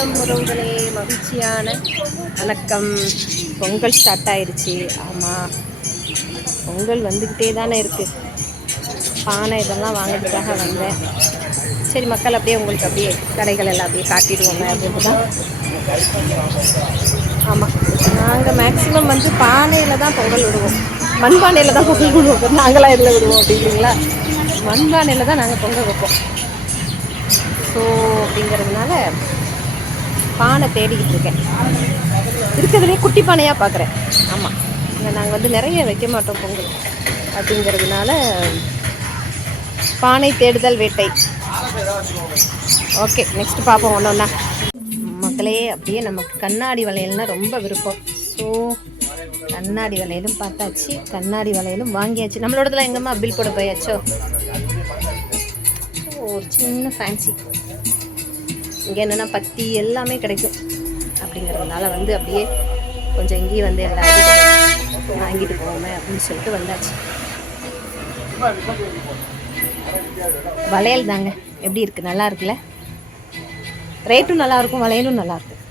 வணக்கம் உறவுகளே, மகிழ்ச்சியான வணக்கம். பொங்கல் ஸ்டார்ட் ஆயிடுச்சு. ஆமாம், பொங்கல் வந்துக்கிட்டே தானே இருக்குது. பானை இதெல்லாம் வாங்கிறதுக்காக வந்தேன். சரி மக்கள், அப்படியே உங்களுக்கு அப்படியே கடைகள் எல்லாம் அப்படியே காட்டிடுவோங்க அப்படின்ட்டு தான். ஆமாம், நாங்கள் மேக்ஸிமம் வந்து பானையில் தான் பொங்கல் விடுவோம். மண்பானையில் தான் பொங்கல் விடுவோம். நாங்களாம் இதில் விடுவோம் அப்படிங்களா? மண்பானையில் தான் நாங்கள் பொங்கல் வைப்போம். ஸோ அப்படிங்கிறதுனால பானை தேடிக்கிட்டு இருக்கேன். இருக்கிறதுலே குட்டி பானையாக பார்க்குறேன். ஆமாம், இல்லை நாங்கள் வந்து நிறைய வைக்க மாட்டோம் பொங்கல் அப்படிங்கிறதுனால பானை தேடுதல் வேட்டை. ஓகே, நெக்ஸ்ட் பார்ப்போம் ஒன்று ஒன்றா. மக்களே, அப்படியே நமக்கு கண்ணாடி வளையல்னால் ரொம்ப விருப்பம். ஸோ கண்ணாடி வளையலும் பார்த்தாச்சு, கண்ணாடி வளையலும் வாங்கியாச்சு. நம்மளோடதுலாம் எங்கம்மா பில் போட போயாச்சோ. ஒரு சின்ன ஃபேன்சி இங்கே என்னென்னா பத்தி எல்லாமே கிடைக்கும் அப்படிங்கிறதுனால வந்து அப்படியே கொஞ்சம் இங்கேயும் வந்து எல்லாத்தையும் வாங்கிட்டு போவோமே அப்படின்னு சொல்லிட்டு வந்தாச்சு. வளையல் தாங்க, எப்படி இருக்குது? நல்லா இருக்குல்ல? ரேட்டும் நல்லாயிருக்கும், வளையலும் நல்லாயிருக்கும்.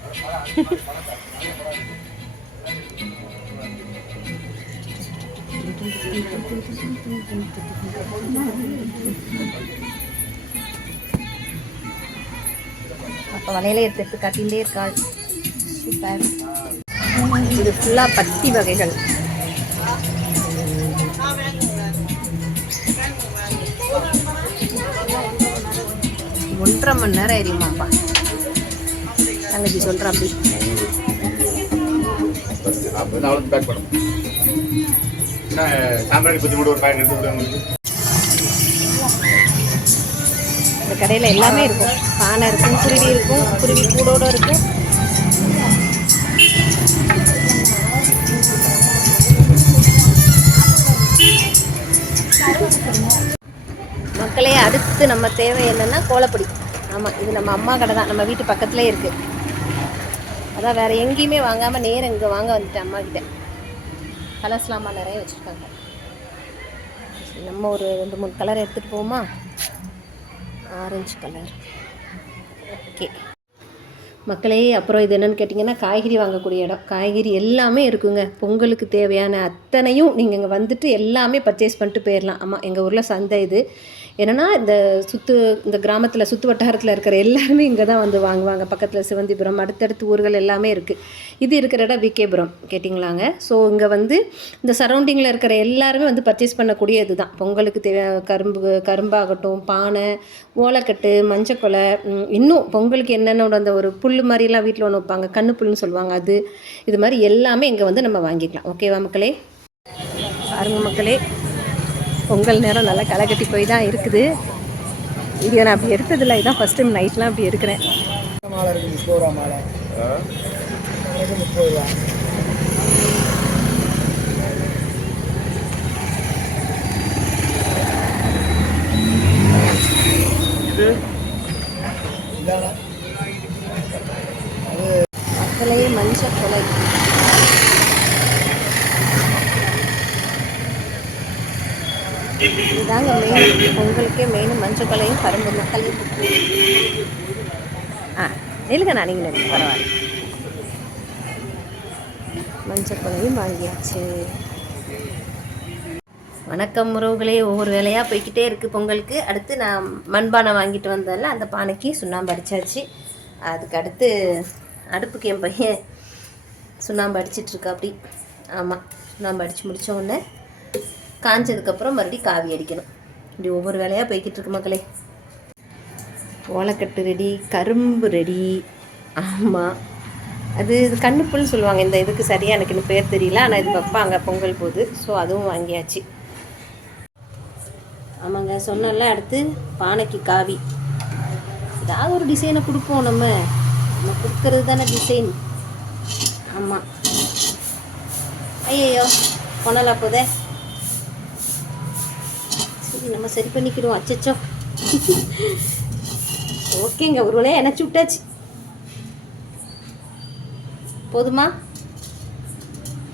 அப்போ வலையில எடுத்து காட்டிகிட்டே இருக்காள். சூப்பர். இது ஃபுல்லாக பத்தி வகைகள். ஒன்றரை மணி நேரம் ஆயிருமாப்பா தங்கச்சி சொல்கிறேன். அப்படி இந்த கடையில் எல்லாமே இருக்கும். பானை இருக்கும், குருவி இருக்கும், குருவி கூடோடு இருக்கும். மக்களே, அடுத்து நம்ம தேவை என்னென்னா கோலப்பொடி. ஆமாம், இது நம்ம அம்மா கடை தான், நம்ம வீட்டு பக்கத்துலேயே இருக்குது. அதான் வேறு எங்கேயுமே வாங்காமல் நேரம் இங்கே வாங்க வந்துட்டேன் அம்மா கிட்ட. கலர்ஸ்லாமா நிறைய வச்சுருக்காங்க. நம்ம ஒரு 2-3 கலர் எடுத்துகிட்டு போவோமா? Orange colour. ஓகே மக்களே, அப்புறம் இது என்னென்னு கேட்டிங்கன்னா காய்கறி வாங்கக்கூடிய இடம். காய்கறி எல்லாமே இருக்குங்க. பொங்கலுக்கு தேவையான அத்தனையும் நீங்கள் இங்கே வந்துட்டு எல்லாமே பர்ச்சேஸ் பண்ணிட்டு போயிடலாம். ஆமாம், எங்கள் ஊரில் சந்தை இது. என்னென்னா இந்த கிராமத்தில் சுற்று வட்டாரத்தில் இருக்கிற எல்லாருமே இங்கே தான் வந்து வாங்குவாங்க. பக்கத்தில் சிவந்திபுரம், அடுத்தடுத்து ஊர்கள் எல்லாமே இருக்குது. இது இருக்கிற இடம் விகேபுரம் கேட்டிங்களாங்க. ஸோ இங்கே வந்து இந்த சரௌண்டிங்கில் இருக்கிற எல்லாருமே வந்து பர்ச்சேஸ் பண்ணக்கூடிய இது தான். பொங்கலுக்கு கரும்பாகட்டும், பானை, ஓலைக்கட்டு, மஞ்சக்கொலை, இன்னும் பொங்கலுக்கு என்னென்னோட அந்த ஒரு புல் மாதிரிலாம் வீட்டில் ஒன்று வைப்பாங்க, கண்ணு புல்லுன்னு சொல்லுவாங்க, அது இது மாதிரி எல்லாமே இங்கே வந்து நம்ம வாங்கிக்கலாம். ஓகேவா மக்களே? பாருங்க மக்களே, பொங்கல் நேரம் நல்லா களை கட்டி போய் தான் இருக்குது. வீடியோ நான் அப்படி எடுத்ததில்லை, இதான் ஃபஸ்ட் டைம் நைட்லாம் அப்படி இருக்கிறேன். மக்களே, மஞ்சள் கொலை இதுதாங்க மெயின். பொங்கலுக்கே மெயின் மஞ்சள் கொலையும் கரும்பு மக்களையும். இல்லைங்கண்ணா, நீங்கள் பரவாயில்ல. மஞ்சள் கொலையும் வாங்கியாச்சு. வணக்கம் உறவுகளே, ஒவ்வொரு வேலையாக போய்கிட்டே இருக்குது பொங்கலுக்கு. அடுத்து நான் மண்பானை வாங்கிட்டு வந்ததில்ல, அந்த பானைக்கு சுண்ணாம்பு அடித்தாச்சு. அதுக்கு அடுத்து அடுப்புக்கு என் பையன் சுண்ணாம்பு அடிச்சிட்ருக்கா. அப்படி ஆமாம், சுண்ணாம்பு அடித்து முடித்த உடனே காஞ்சதுக்கப்புறம் மறுபடியும் காவி அடிக்கணும். இப்படி ஒவ்வொரு வேலையாக போய்கிட்டு இருக்கு மக்களே. ஓலைக்கட்டு ரெடி, கரும்பு ரெடி. ஆமாம், அது கண்ணுப்புல்னு சொல்லுவாங்க. இந்த இதுக்கு சரியாக எனக்கு இன்னும் பேர் தெரியல, ஆனால் இது வைப்பாங்க பொங்கல் போது. ஸோ அதுவும் வாங்கியாச்சு. ஆமாங்க, சொன்னல. அடுத்து பானைக்கு காவி. ஏதாவது ஒரு டிசைனை கொடுப்போம். நம்ம கொடுக்கறது தானே டிசைன். ஆமாம். ஐயோ பொண்ணலா போதே. சரி, நம்ம சரி பண்ணிக்கிடுவோம். அச்சச்சோ. ஓகேங்க, ஒரு வேளையாக நினச்சி விட்டாச்சு. போதுமா?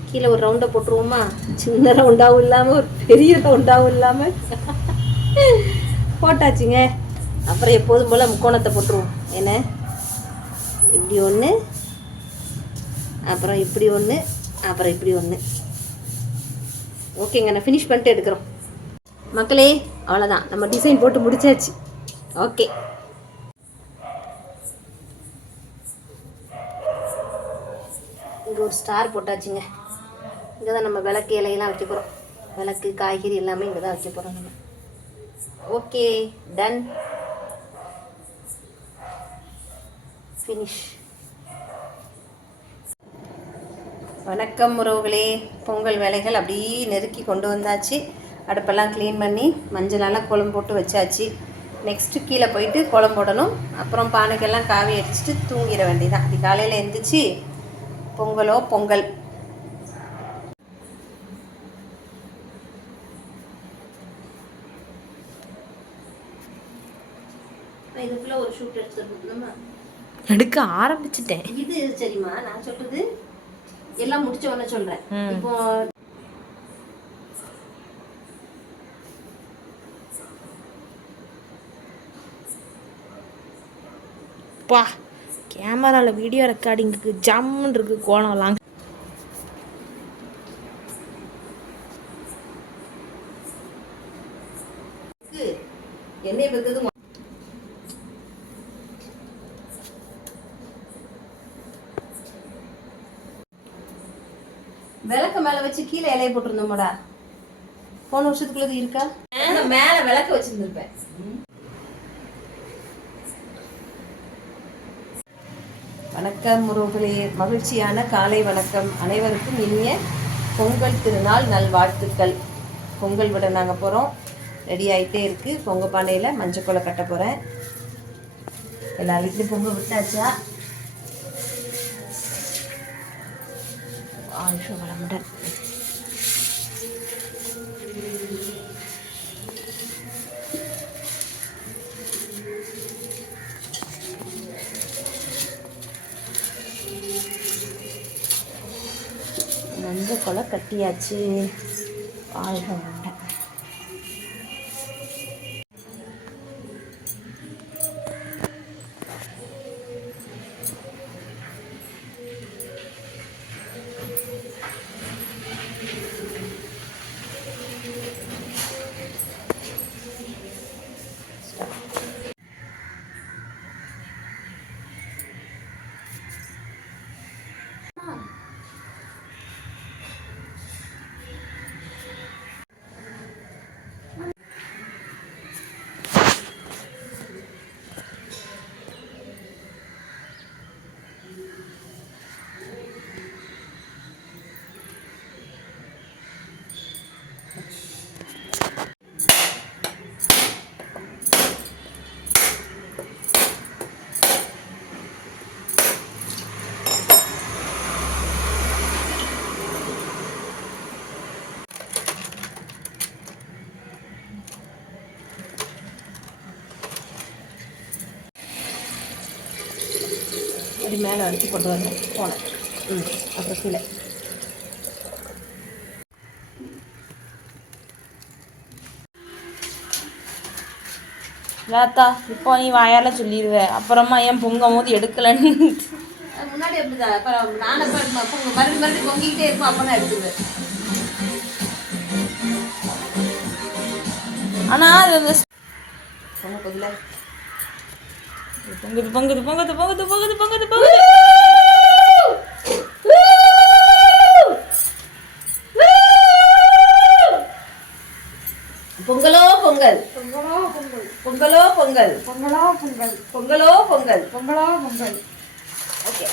கீழே ஒரு ரவுண்டை போட்டுருவோமா? சின்ன ரவுண்டாகவும் இல்லாமல் ஒரு பெரிய ரவுண்டாகவும் இல்லாமல் போட்டாச்சுங்க. அப்புறம் எப்போதும் போல் முக்கோணத்தை போட்டுருவோம். என்ன இப்படி ஒன்று, அப்புறம் இப்படி ஒன்று, அப்புறம் இப்படி ஒன்று. ஓகேங்க, நான் ஃபினிஷ் பண்ணிட்டு எடுக்கிறோம் மக்களே. அவ்வளோதான், நம்ம டிசைன் போட்டு முடிச்சாச்சு. ஓகே, இங்கே ஒரு ஸ்டார் போட்டாச்சுங்க. இங்கே தான் நம்ம விளக்கு இலையெல்லாம் வைக்க போகிறோம். விளக்கு, காய்கறி எல்லாமே இங்கே தான் வைக்க போகிறோம் நம்ம. Okay, done, finish. வணக்கம் உறவுகளே. பொங்கல் வேலைகள் அப்படியே நெருக்கி கொண்டு வந்தாச்சு. அடுப்பெல்லாம் க்ளீன் பண்ணி மஞ்சளால் குழம்பு போட்டு வச்சாச்சு. நெக்ஸ்ட்டு கீழே போயிட்டு குழம்பு போடணும். அப்புறம் பானைக்கெல்லாம் காவி அடிச்சுட்டு தூங்கிட வேண்டியதான். அது காலையில் எழுந்திரிச்சு பொங்கலோ பொங்கல். இதுக்குள்ள ஒரு ஷூட் எடுத்துருந்தோம்மா, எடுக்க ஆரம்பிச்சிட்டேன். இது சரிம்மா, நான் சொல்றது எல்லாம் முடிச்ச உடனே சொல்றேன். இப்போ பா, கேமராவில் வீடியோ ரெக்கார்டிங்க்கு ஜம்முன்னு இருக்கு கோணம்லாம். எண்ணெய் பத்தது விளக்க மேல வச்சு கீழே இலைய போட்டிருந்தோம்டா. போன வருஷத்துக்குள்ளது இருக்கா? மேல விளக்க வச்சிருந்திருப்பேன். வணக்கம் உறவுகளே, மகிழ்ச்சியான காலை வணக்கம். அனைவருக்கும் இனிய பொங்கல் திருநாள் நல்வாழ்த்துக்கள். பொங்கல் விட நாங்கள் போகிறோம். ரெடி ஆகிட்டே இருக்குது. பொங்கல் பானையில் மஞ்சள் கட்ட போகிறேன். எல்லா வீட்லேயும் பொங்கல் விட்டாச்சா? வளமுடன். மஞ்சள் கொலை கட்டியாச்சு. வாழ்க வளமுடன். இப்படி மேலே அடித்து கொண்டு வந்தேன் போனேன். அப்புறம் கீழே லாத்தா, இப்போ நீ வாயால சொல்லிடுவ, அப்புறமா ஏன் பொங்கும் போது எடுக்கலன்னு. முன்னாடி அப்படிதான். அப்புறம் நானும் மறுபடியும் பொங்கிக்கிட்டே இருப்போம். அப்போ தான் எடுத்துக்குவேன். ஆனால் அது அந்த பொங்குதில்ல, பொங்குது பொங்குது பொங்குது பொங்குது பொங்குது பொங்குது பொங்குது. பொங்கலோ பொங்கல், பொங்கலோ பொங்கல், பொங்கலோ பொங்கல், பொங்கலோ பொங்கல், பொங்கலோ பொங்கல், பொங்கலோ பொங்கல். ஓகே,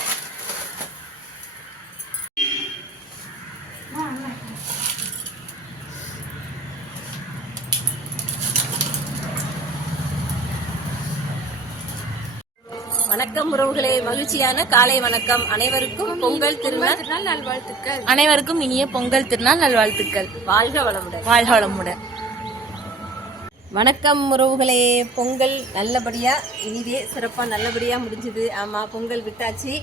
வணக்கம் உறவுகளே, மகிழ்ச்சியான காலை வணக்கம். அனைவருக்கும் பொங்கல் திருநாள் நல்வாழ்த்துக்கள். அனைவருக்கும் இனிய பொங்கல் திருநாள் நல்வாழ்த்துக்கள். வாழ்க வளமுடன். வாழ்க வளமுடன். வணக்கம் உறவுகளே, பொங்கல் நல்லபடியாக இனிதே சிறப்பாக நல்லபடியாக முடிஞ்சுது. ஆமாம், பொங்கல் விட்டாச்சு.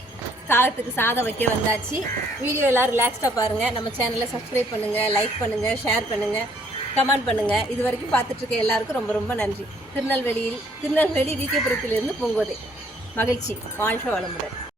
சாதத்துக்கு சாதம் வைக்க வந்தாச்சு. வீடியோ எல்லோரும் ரிலாக்ஸ்டாக பாருங்கள். நம்ம சேனலை சப்ஸ்கிரைப் பண்ணுங்கள், லைக் பண்ணுங்கள், ஷேர் பண்ணுங்கள், கமெண்ட் பண்ணுங்கள். இது வரைக்கும் பார்த்துட்ருக்க எல்லாருக்கும் ரொம்ப ரொம்ப நன்றி. திருநெல்வேலி விகேபுரத்திலிருந்து பூங்கோதை. மகிழ்ச்சி. வாழ்க வளமுடன்.